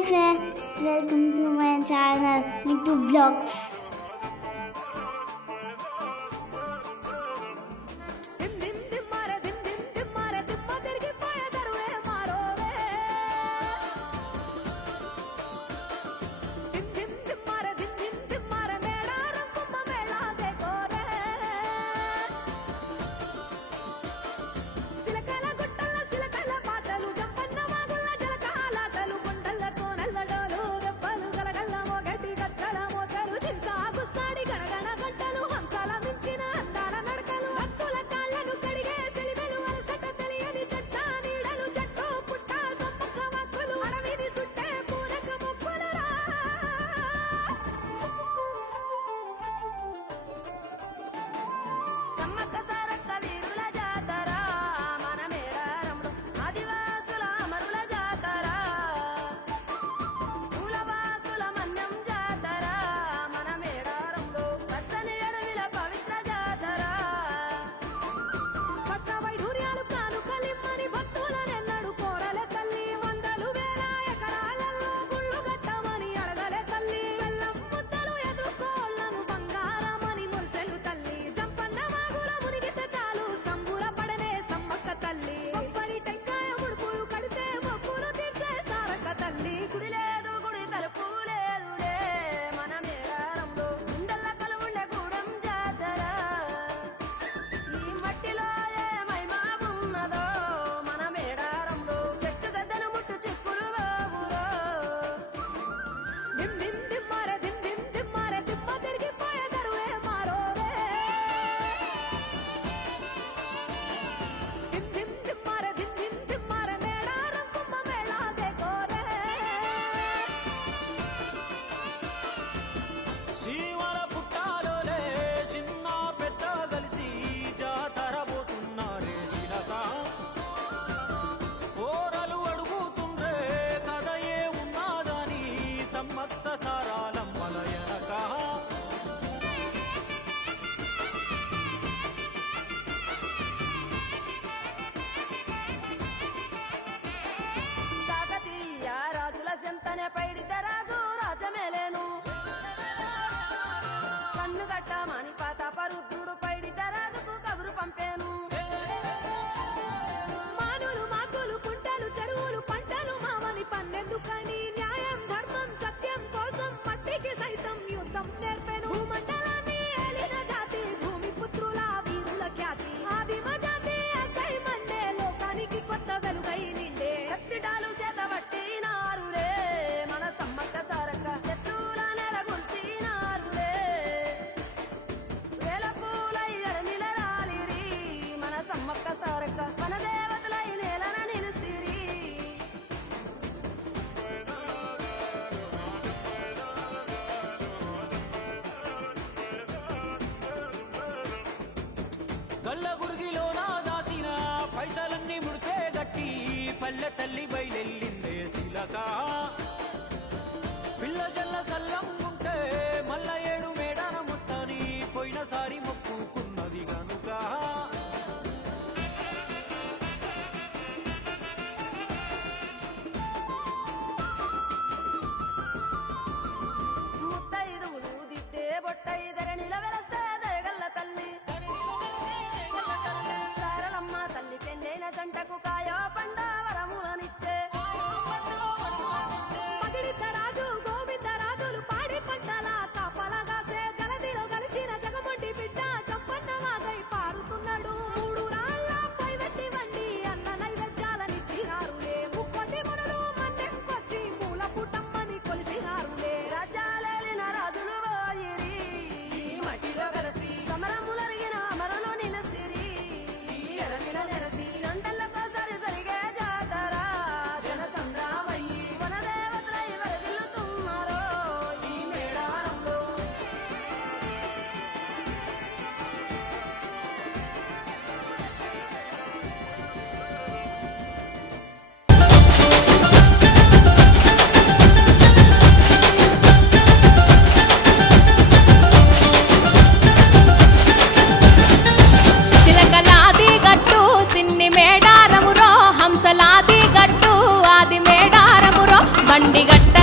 Hi friends, welcome to my channel Nitu Vlogs. సెంతనే పైడితే రాజు రాజమేలేను కన్ను గట్టమని పాతాపరుద్రుడు పైడితే రాజుకు కబురు పంపేను మానులు మాకులు కుంటలు చెరువులు పంటలు మామని పన్నెందుకని న్యాయం ధర్మం సత్యం కోసం మట్టికి సైతం యుద్ధం నేర్పెను భూమండలాన్ని ఏలిన జాతి భూమి పుత్రుల వీరుల ఖ్యాతి ఆదిమ జాతి అక్కై మండే లోకానికి కొత్త వెలుగై నిండే కత్తిడాలు చేతబట్టి గల్ల గురిగిలోనా దాసిన పైసలన్నీ ముడిపే గట్టి పల్లె తల్లి బయలెల్లిందే శిలక పిల్ల జల్ల సల్లంగుంటే మల్ల ఏడు మేడాన ముస్తాని పోయినసారి మొక్కుకున్నది గనుక ముత్తైదువులు దిద్దే బొట్టైదర నిలవెలసే దయగల్ల తల్లి సారలమ్మ తల్లి పెళ్ళైన జంటకు కాయో పండ వరములనిచ్చే పగిడిత రాజు గోవింద గంట